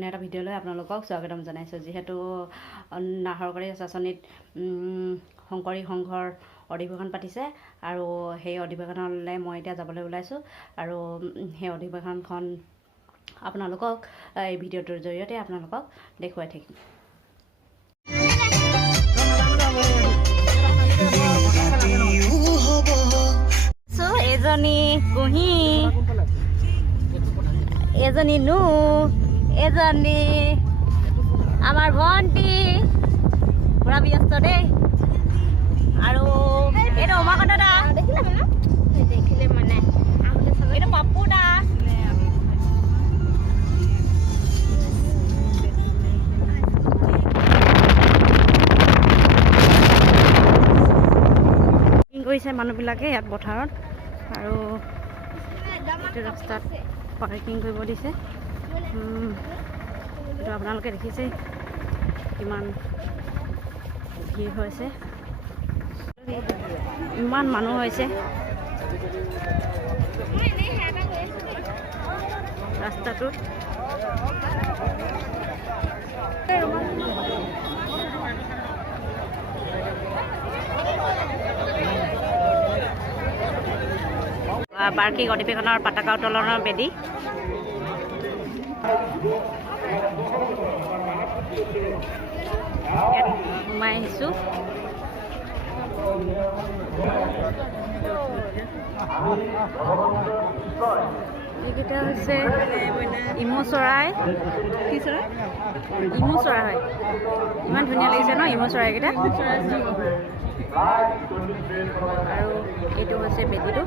অন্য এটা ভিডিঅ'লৈ আপোনালোকক স্বাগতম জনাইছোঁ। যিহেতু নাহৰকটীয়া আঁচনিত শংকৰী সংঘৰ অধিৱেশন পাতিছে আৰু সেই অধিৱেশনলৈ মই এতিয়া যাবলৈ ওলাইছোঁ আৰু সেই অধিৱেশনখন আপোনালোকক এই ভিডিঅ'টোৰ জৰিয়তে আপোনালোকক দেখুৱাই থাকিম। এজনী কুঁহি, এজনী নু, এজনী আমাৰ ভণ্টি পুৰা ব্যস্ত দেই। আৰু এইটো উমাকান্ত দা, দেখিলে মানে এইটো পাপ্পু দা, কৰিছে মানুহবিলাকে ইয়াত পথাৰত আৰু ৰাস্তাত পাৰ্কিং কৰিব দিছে। এইটো আপোনালোকে দেখিছে কিমান ভিৰ হৈছে, ইমান মানুহ হৈছে ৰাস্তাটোত। বাৰ্ষিক অধিৱেশনৰ পতাকা উত্তোলনৰ বেদী। ইয়াত সোমাই আহিছোঁ। এইকেইটা হৈছে ইমু চৰাই। কি চৰাই? ইমু চৰাই হয়। ইমান ধুনীয়া লাগিছে ন ইমু চৰাইকেইটা। আৰু এইটো হৈছে বেদীটো।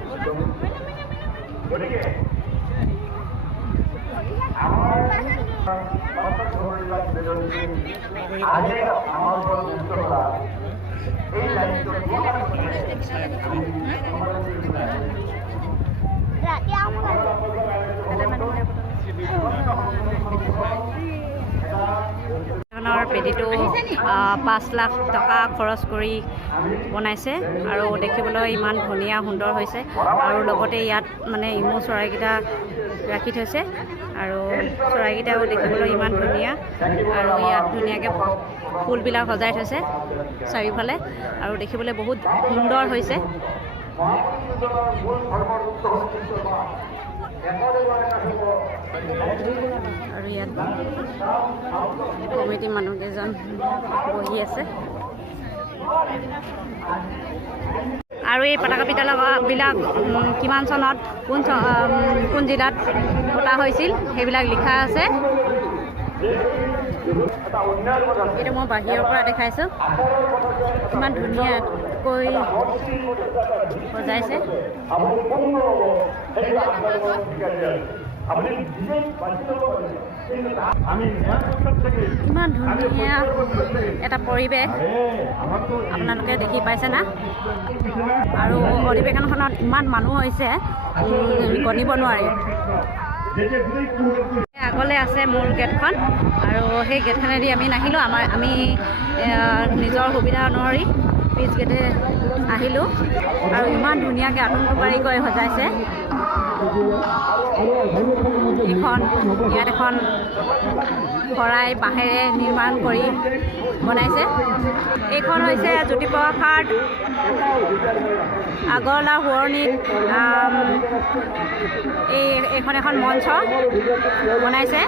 বেদীটো 5 লাখ টকা খৰচ কৰি বনাইছে আৰু দেখিবলৈ ইমান ধুনীয়া সুন্দৰ হৈছে। আৰু লগতে ইয়াত মানে ইমু চৰাইকেইটা ৰাখি থৈছে আৰু চৰাইকেইটাও দেখিবলৈ ইমান ধুনীয়া। আৰু ইয়াত ধুনীয়াকৈ ফুলবিলাক সজাই থৈছে চাৰিওফালে আৰু দেখিবলৈ বহুত সুন্দৰ হৈছে। আৰু ইয়াত কমিটিৰ মানুহকেইজন বহি আছে। আৰু এই পতাকা বিলাক কিমান চনত কোন জিলাত পতা হৈছিল সেইবিলাক লিখা আছে। এইটো মই বাহিৰৰ পৰা দেখাইছোঁ, কিমান ধুনীয়াকৈ সজাইছে। ইমান ধুনীয়া এটা পৰিৱেশ আপোনালোকে দেখি পাইছে না। আৰু অধিৱেশনখনত ইমান মানুহ হৈছে গণিব নোৱাৰি। আগলৈ আছে মূল গেটখন আৰু সেই গেটখনেদি আমি নাহিলোঁ। আমি নিজৰ সুবিধা অনুসৰি পিছ গেটে আহিলোঁ। আৰু ইমান ধুনীয়াকৈ আটোমটোবাৰীকৈ সজাইছে। ইয়াত এখন শৰাই বাঁহেৰে নিৰ্মাণ কৰি বনাইছে। এইখন হৈছে জ্যোতিপ্ৰসাদ আগৰৱালা সোঁৱৰণিত এইখন এখন মঞ্চ বনাইছে।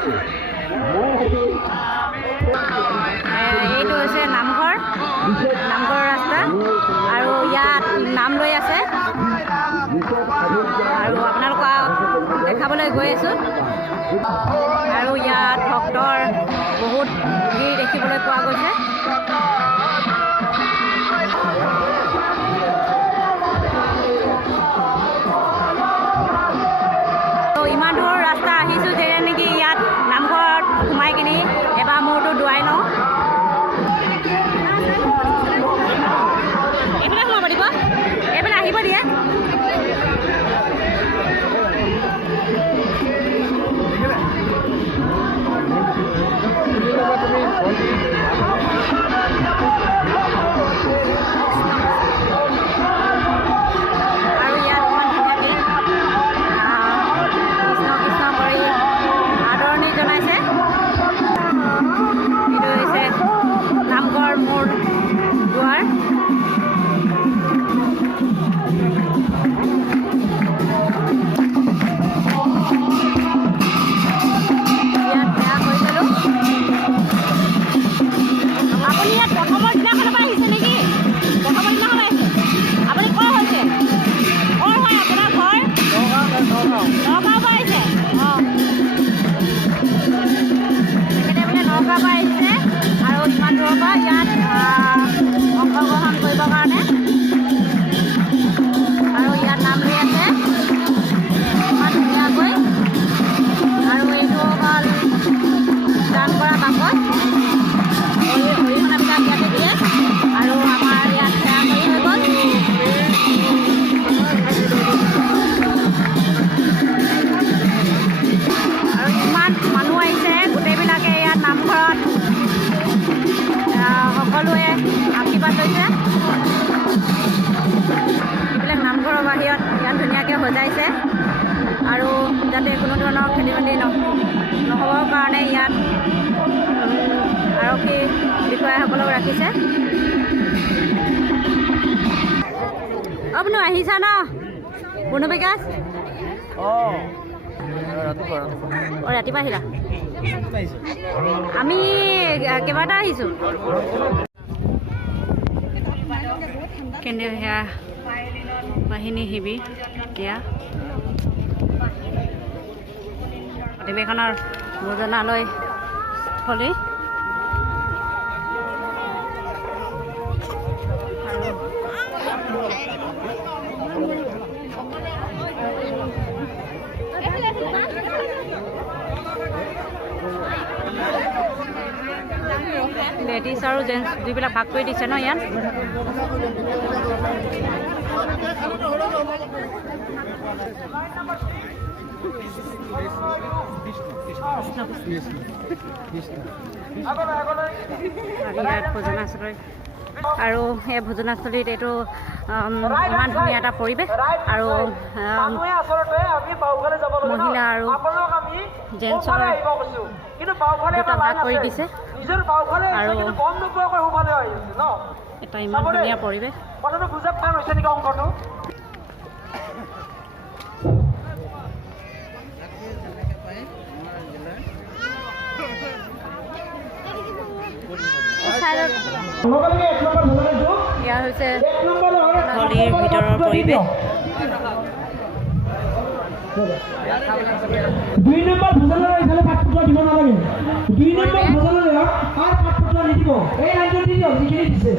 এইটো হৈছে নামঘৰ ৰাস্তা আৰু ইয়াত নাম লৈ আছে আৰু আপোনালোকক দেখাবলৈ গৈ আছোঁ। আৰু ইয়াত ভক্তৰ বহুত ভিৰ দেখিবলৈ পোৱা গৈছে। ইমান দূৰ ৰাস্তা আহিছোঁ যে নেকি ইয়াত নামঘৰত সোমাই কিনি এবাৰ মূৰটো ধুৱাই লওঁ। এইফালে সোমাব দিব, এইফালে আহিব দিয়ে। জেগাৰ পৰা আহিছে আৰু ইমান দূৰৰ পৰা ইয়াত অংশগ্ৰহণ কৰিবৰ কাৰণে আৰু ইয়াত নাম লৈ আছে ইমান ধুনীয়াকৈ আৰু এইটো হ'ল গান কৰা বাকত অৰিহণাবিলাক ইয়াতে দিয়ে আৰু আমাৰ ইয়াত সেৱা কৰি হৈ গ'ল। আৰু ইমান মানুহ আহিছে গোটেইবিলাকে ইয়াত নামঘৰত সকলোৱে আশীৰ্বাদ লৈছে। এইবিলাক নামঘৰৰ বাহিৰত ইমান ধুনীয়াকৈ সজাইছে আৰু যাতে কোনো ধৰণৰ খেলি মেলি নহ'বৰ কাৰণে ইয়াত আৰক্ষী বিষয়াসকলক ৰাখিছে। আপুনি আহিছা ন বুনু বিকাশ? ৰাতিপুৱা আহিলা? আমি কেইবাটা আহিছোঁ। কেন্দ্ৰীয় সেয়া বাহিনী শিবিৰ এয়া অধিৱেশনৰ ভোজনালয় স্থলী লেডিজ আৰু জেন্টছ দুইবিলাক ভাগ কৰি দিছে ন ইয়াত। ইয়াত ভোজনাস্থলী আৰু এই ভোজনাস্থলীত এইটো ইমান ধুনীয়া এটা পৰিৱেশ আৰু মহিলা আৰু জেন্টছৰ দুটা ভাগ কৰি দিছে আৰু এটা ইমান ধুনীয়া পৰিৱেশ। এয়া হৈছে থলীৰ ভিতৰৰ পৰিৱেশ। 2 নম্বৰ ভোজনালয় এফালে পাঠপত্ৰ দিব নালাগে। 2 নম্বৰ ভোজনালয়ত আৰু পাঠপত্ৰ নিদিব। এই লাইনটো দি দিয়ক যিখিনি দিছে।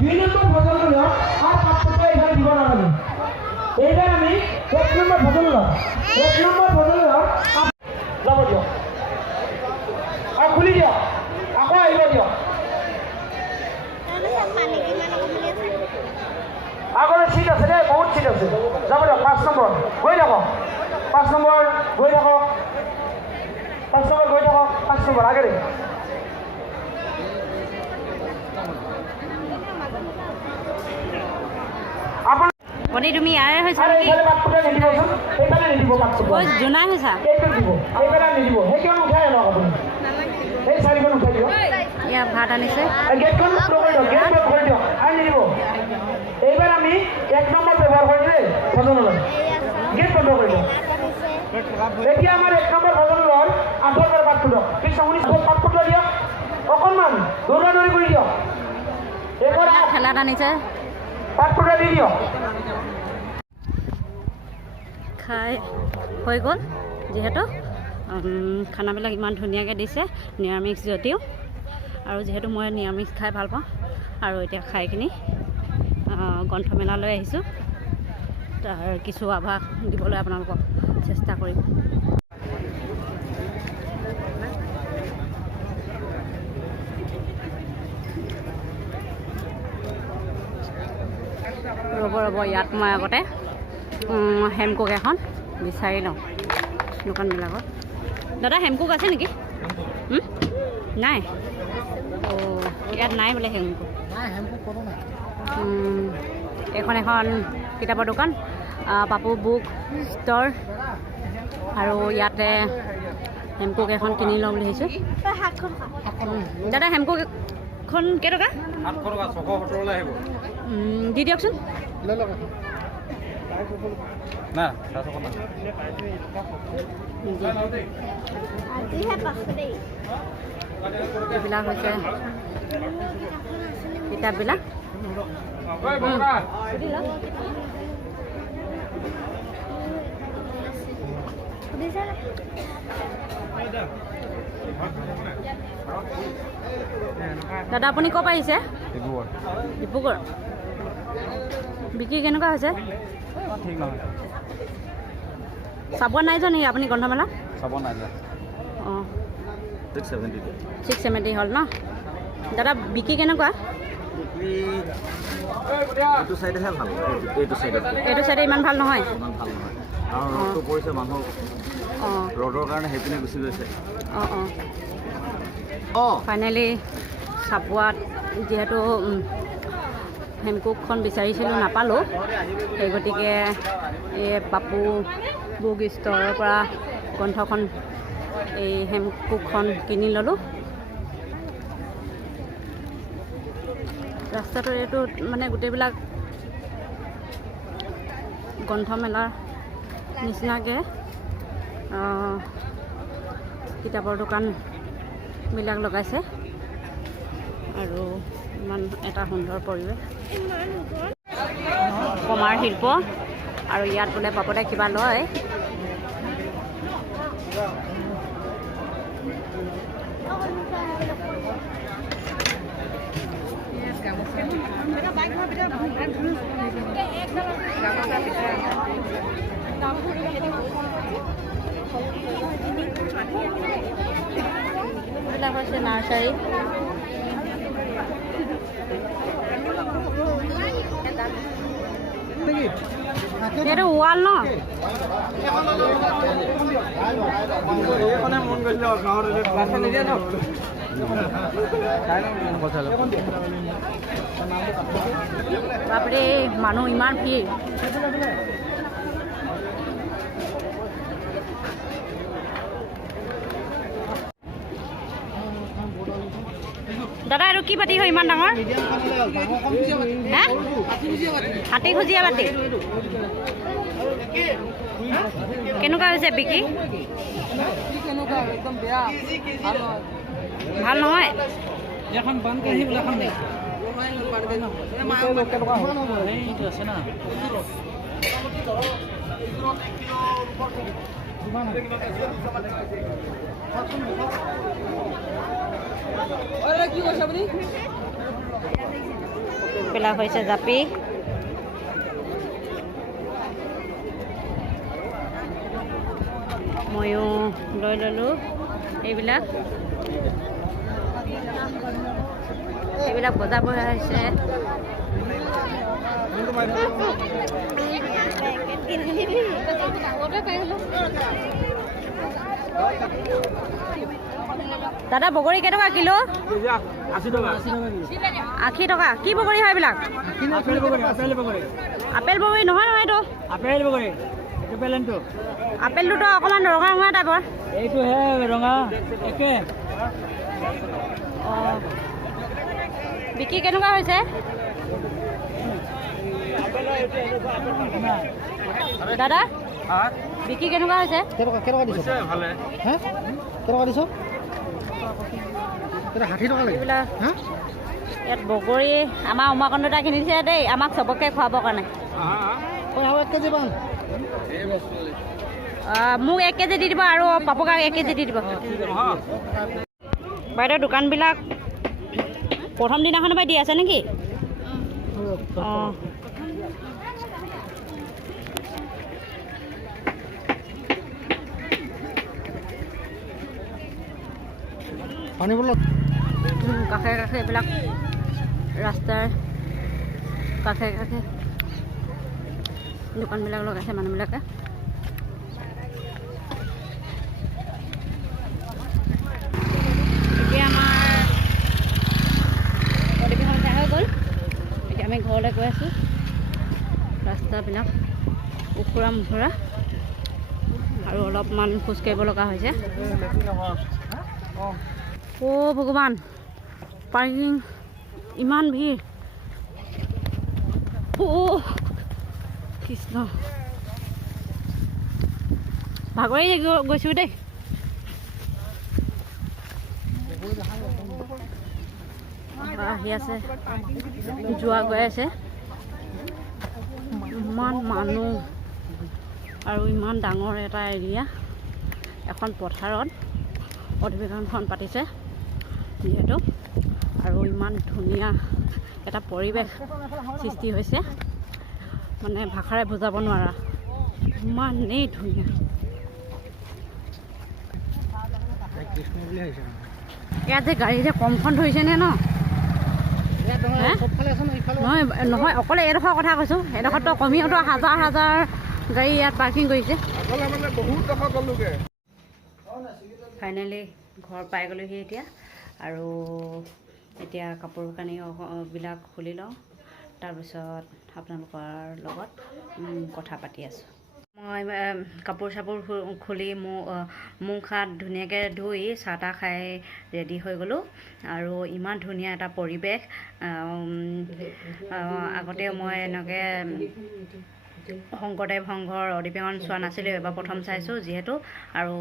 2 নম্বৰ ভোজনালয়ত আৰু পাঠপত্ৰ এফালে দিব নালাগে। এইবাৰ আমি 1 নম্বৰ ভোজনালয় যাব দিয়ক আৰু খুলি দিয়ক আকৌ আহিব দিয়ক। আগলৈ চিট আছে দেই, বহুত চিট আছে। যাব দিয়ক 5 নম্বৰ গৈ থাকক। 5 নম্বৰ গৈ থাকক। 5 নম্বৰ গৈ থাকক। 5 নম্বৰ আগে দে। আপুনি তুমি ইয়াৰে হৈছা নেকি? জোনাই হৈছা? ইয়াৰ ভাত আনিছে। এইবাৰ আমি 1 নম্বৰ ব্যৱহাৰ কৰিলে ভোজনালয় গেট বন্ধ কৰি দিওঁ। এতিয়া আমাৰ 1 নম্বৰ ভোজনালয়ৰ 8 নম্বৰ পাঠপত্ৰ পাঠপত্ৰ দিয়ক। অকণমান দৌৰা-দৌৰি কৰি দিয়ক। এইবাৰ ঠেলাত আনিছে পাঠপত্ৰ দি দিয়ক। খাই হৈ গ'ল যিহেতু খানাবিলাক ইমান ধুনীয়াকৈ দিছে নিৰামিষ যদিও আৰু যিহেতু মই নিৰামিষ খাই ভাল পাওঁ আৰু এতিয়া খাই কিনি গ্ৰন্থমেলালৈ আহিছোঁ। তাৰ কিছু আভাস দিবলৈ আপোনালোকক চেষ্টা কৰিম। ৰ'ব ইয়াত মই আগতে হেমকুক এখন বিচাৰি লওঁ দোকানবিলাকত। দাদা হেমকুক আছে নেকি? নাই? অঁ ইয়াত নাই বোলে হেমকুক। এখন কিতাপৰ দোকান পাপু বুক ষ্ট'ৰ আৰু ইয়াতে হেমকুক এখন কিনি লওঁ বুলি ভাবিছোঁ। দাদা হেমকুক এখন কেইটকা? 700 টকা। 670 আহিব। দি দিয়কচোন। না এইবিলাক হৈছে কিতাপবিলাক। দাদা আপুনি ক'ৰ পৰা আহিছে? ডিব্ৰুগড়। বিক্ৰী কেনেকুৱা হৈছে? ঠিক নহয়। চাব নাই যোৱা নেকি আপুনি গ্ৰন্থমেলা? চাব নাই যোৱা। অঁ 670 হ'ল ন? দাদা বিক্ৰী কেনেকুৱা? এইটো চাইডেহে ভাল, এইটো চাইডত এইটো চাইডে ইমান ভাল নহয়? ইমান ভাল নহয়, কাৰণ ৰ'দটো পৰিছে, মানুহ অঁ ৰ'দৰ কাৰণে সেইপিনে গুচি গৈছে। অঁ অঁ ফাইনেলি চাবুৱাত যিহেতু হেমকোকখন বিচাৰিছিলোঁ, নাপালোঁ। সেই গতিকে এই পাপু বুক ষ্ট'ৰৰ পৰা গ্ৰন্থখন এই হেমকোকখন কিনি ল'লোঁ। ৰাস্তাটোৰ এইটো মানে গোটেইবিলাক গ্ৰন্থমেলাৰ নিচিনাকৈ কিতাপৰ দোকানবিলাক লগাইছে আৰু ইমান এটা সুন্দৰ পৰিৱেশ। কমাৰ শিল্প আৰু ইয়াত বোলে পাপতে কিবা লয়। এইবিলাক হৈছে নাৰ্চাৰী। এইটো ৱাল ন? বাপৰে মানুহ ইমান ভিৰ। দাদা এইটো কি বাতি হয় ইমান ডাঙৰ? হে 60 খুজিয়া বাতি। কেনেকুৱা হৈছে বিক্ৰী? ভাল নহয়। এখন বান্ধ কাঢ়ি বোলে এখন নাই। পেলা হৈছে জাপি। ময়ো লৈ ল'লোঁ এইবিলাক বজাৰ বঢ়া হৈছে। দাদা বগৰী কেইটকা কিলো? 80 টকা। 80 টকা। কি বগৰী হয় এইবিলাক? আপেল বগৰী নহয় এইটো? আপেল বগৰী। এইটো পেলেনটো। আপেলটোতো অকণমান ৰঙা ৰঙা টাইপৰ। এইটোহে ৰঙা একে। অঁ বিক্ৰী কেনেকুৱা হৈছে? দাদা বিক্ৰী কেনেকুৱা হৈছে? কেনেকুৱা দিছ? ভালে। হে কেনেকুৱা দিছ? 60 টকা লাগে। এইবিলাক ইয়াত বগৰী আমাৰ উমাকণ্ড এটা কিনিছে দেই, আমাক চবকে খুৱাবৰ কাৰণে। মোক 1 কেজি দি দিব আৰু পাপুকাক 1 কেজি দি দিব। বাইদেউ দোকানবিলাক প্ৰথম দিনাখনৰ পৰাই দি আছে নেকি? অঁ কাষে কাষে এইবিলাক ৰাস্তাৰ কাষে কাষে দোকানবিলাক লগাইছে মানুহবিলাকে। এতিয়া আমাৰ অধিৱেশন শেষ হৈ গ'ল। এতিয়া আমি ঘৰলৈ গৈ আছোঁ। ৰাস্তাবিলাক উখুৰা মুখুৰা আৰু অলপমান খোজকাঢ়িব লগা হৈছে। অ' ভগৱান, পাৰ্কিং ইমান ভিৰ। অ' কৃষ্ণ, ভাগৰি গৈছোঁ দেই। আহি আছে, যোৱা গৈ আছে। ইমান মানুহ আৰু ইমান ডাঙৰ এটা এৰিয়া। এখন পথাৰত অধিৱেশনখন পাতিছে যিহেতু আৰু ইমান ধুনীয়া এটা পৰিৱেশ সৃষ্টি হৈছে মানে ভাষাৰে বুজাব নোৱাৰা ইমানেই ধুনীয়া ইয়াত যে গাড়ী যে কমখন ধৰিছেনে ন নহয় নহয় অকলে এইডোখৰ কথা কৈছোঁ এইডোখৰতো কমেওতো হাজাৰ হাজাৰ গাড়ী ইয়াত পাৰ্কিং কৰিছে ফাইনেলি ঘৰ পাই গ'লোহি এতিয়া আৰু এতিয়া কাপোৰ কানিবিলাক খুলি লওঁ তাৰপিছত আপোনালোকৰ লগত কথা পাতি আছোঁ মই কাপোৰ চাপোৰ খুলি মুখ হাত ধুনীয়াকৈ ধুই চাহ তাহ খাই ৰেডি হৈ গ'লোঁ আৰু ইমান ধুনীয়া এটা পৰিৱেশ আগতে মই এনেকৈ শংকৰদেৱ সংঘৰ অধিৱেশন চোৱা নাছিলোঁ এবাৰ প্ৰথম চাইছোঁ যিহেতু আৰু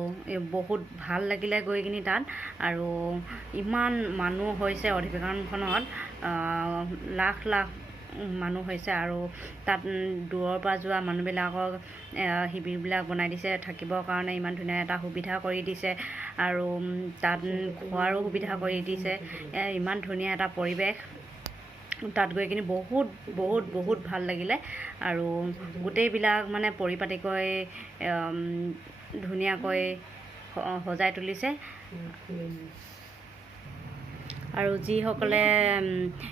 বহুত ভাল লাগিলে গৈ কিনি তাত আৰু ইমান মানুহ হৈছে অধিৱেশনখনত লাখ লাখ মানুহ হৈছে আৰু তাত দূৰৰ পৰা যোৱা মানুহবিলাকক শিবিৰবিলাক বনাই দিছে থাকিবৰ কাৰণে ইমান ধুনীয়া এটা সুবিধা কৰি দিছে আৰু তাত খোৱাৰো সুবিধা কৰি দিছে ইমান ধুনীয়া এটা পৰিৱেশ তাত গৈ কিনি বহুত বহুত বহুত ভাল লাগিলে আৰু গোটেইবিলাক মানে পৰিপাটিকৈ ধুনীয়াকৈ সজাই তুলিছে আৰু যিসকলে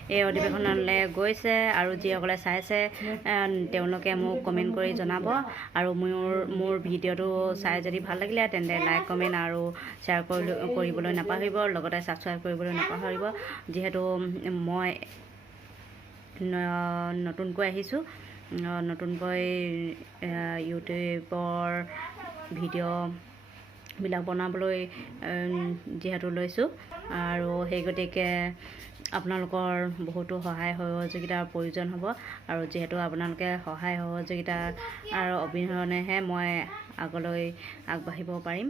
এই অধিৱেশনলৈ গৈছে আৰু যিসকলে চাইছে তেওঁলোকে মোক কমেণ্ট কৰি জনাব আৰু মোৰ ভিডিঅ'টো চাই যদি ভাল লাগিলে তেন্তে লাইক কমেণ্ট আৰু শ্বেয়াৰ কৰিবলৈ নাপাহৰিব লগতে ছাবস্ক্ৰাইব কৰিবলৈ নাপাহৰিব যিহেতু মই নতুনকৈ আহিছোঁ নতুনকৈ ইউটিউবৰ ভিডিঅ'বিলাক বনাবলৈ যিহেতু লৈছোঁ আৰু সেই গতিকে আপোনালোকৰ বহুতো সহায় সহযোগিতাৰ প্ৰয়োজন হ'ব আৰু যিহেতু আপোনালোকে সহায় সহযোগিতাৰ অবিহনেহে মই আগলৈ আগবাঢ়িব পাৰিম